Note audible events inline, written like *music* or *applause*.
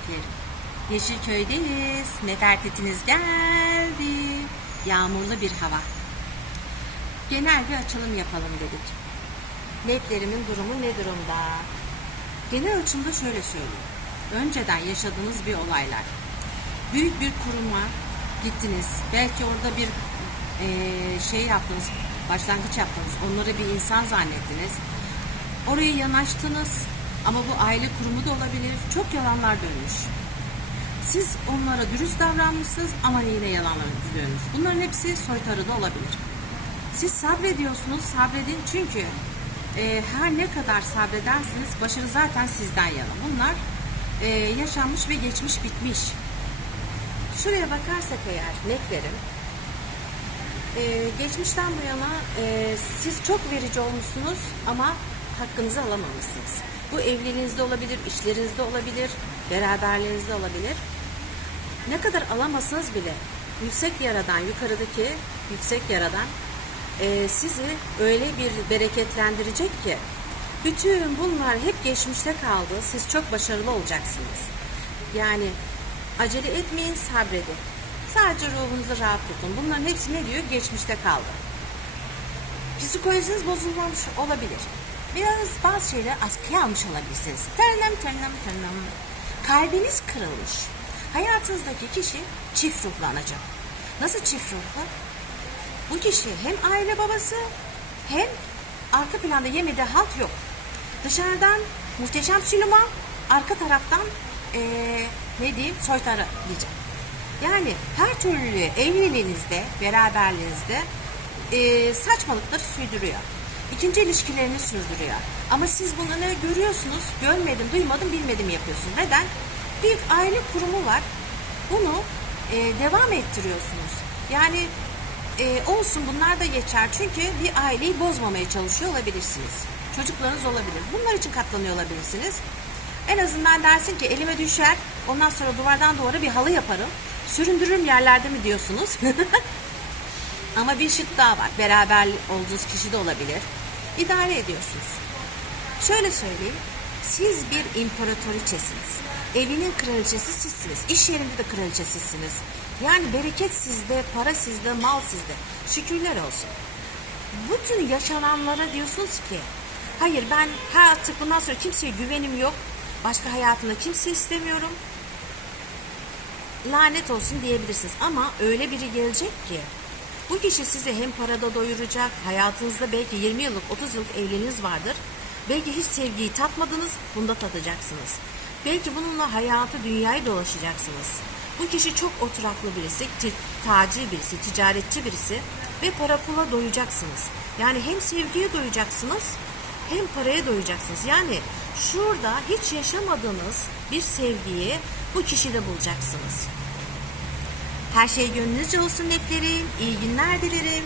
neflerim. Yeşilköy'deyiz. Nefertitiniz geldi. Yağmurlu bir hava. Genel bir açılım yapalım dedik. Neflerimin durumu ne durumda? Genel ölçümde şöyle söyleyeyim. Önceden yaşadığınız bir olaylar. Büyük bir kuruma gittiniz. Belki orada bir eee, şey yaptınız, başlangıç yaptınız. Onları bir insan zannettiniz. Oraya yanaştınız ama bu aile kurumu da olabilir. Çok yalanlar dönmüş. Siz onlara dürüst davranmışsınız ama yine yalanlar dönmüş. Bunların hepsi soytarıda olabilir. Siz sabrediyorsunuz, sabredin çünkü e, her ne kadar sabredersiniz başarı zaten sizden yana. Bunlar e, yaşanmış ve geçmiş bitmiş. Şuraya bakarsak eğer netlerim, e, geçmişten bu yana e, siz çok verici olmuşsunuz ama hakkınızı alamamışsınız. Bu evliliğinizde olabilir, işlerinizde olabilir, beraberliğinizde olabilir. Ne kadar alamasanız bile yüksek yaradan, yukarıdaki yüksek yaradan e, sizi öyle bir bereketlendirecek ki bütün bunlar hep geçmişte kaldı. Siz çok başarılı olacaksınız. Yani acele etmeyin, sabredin. Sadece ruhunuzu rahat tutun. Bunların hepsi ne diyor? Geçmişte kaldı. Psikolojiniz bozulmamış olabilir. Biraz bazı şeyler askıya almış olabilirsiniz. Ternem ternem ternem. Kalbiniz kırılmış. Hayatınızdaki kişi çift ruhlanacak. Nasıl çift ruhlu? Bu kişi hem aile babası hem arka planda yemede halt yok. Dışarıdan muhteşem Süleyman, arka taraftan eee, ne diyeyim soytarı diyeceğim. Yani her türlü evliliğinizde, beraberliğinizde eee, saçmalıkları sürdürüyor. İkinci ilişkilerini sürdürüyor. Ama siz ne görüyorsunuz? Görmedim, duymadım, bilmedim yapıyorsunuz. Neden? Bir aile kurumu var. Bunu eee, devam ettiriyorsunuz. Yani e, olsun bunlar da geçer. Çünkü bir aileyi bozmamaya çalışıyor olabilirsiniz. Çocuklarınız olabilir. Bunlar için katlanıyor olabilirsiniz. En azından dersin ki elime düşer. Ondan sonra duvardan duvara bir halı yaparım. Süründürürüm yerlerde mi diyorsunuz? *laughs* Ama bir şık daha var. Beraber olduğunuz kişi de olabilir. İdare ediyorsunuz. Şöyle söyleyeyim. Siz bir imparatoriçesiniz. Evinin kraliçesi sizsiniz. İş yerinde de kraliçe sizsiniz. Yani bereket sizde, para sizde, mal sizde. Şükürler olsun. Bütün yaşananlara diyorsunuz ki hayır ben ha artık bundan sonra kimseye güvenim yok. Başka hayatımda kimse istemiyorum. Lanet olsun diyebilirsiniz. Ama öyle biri gelecek ki bu kişi sizi hem parada doyuracak, hayatınızda belki 20 yıllık, 30 yıllık evliliğiniz vardır. Belki hiç sevgiyi tatmadınız, bunda tadacaksınız. Belki bununla hayatı, dünyayı dolaşacaksınız. Bu kişi çok oturaklı birisi, tacir birisi, ticaretçi birisi ve para pula doyacaksınız. Yani hem sevgiye doyacaksınız hem paraya doyacaksınız. Yani şurada hiç yaşamadığınız bir sevgiyi bu kişide bulacaksınız. Her şey gönlünüzce olsun neflerim. İyi günler dilerim.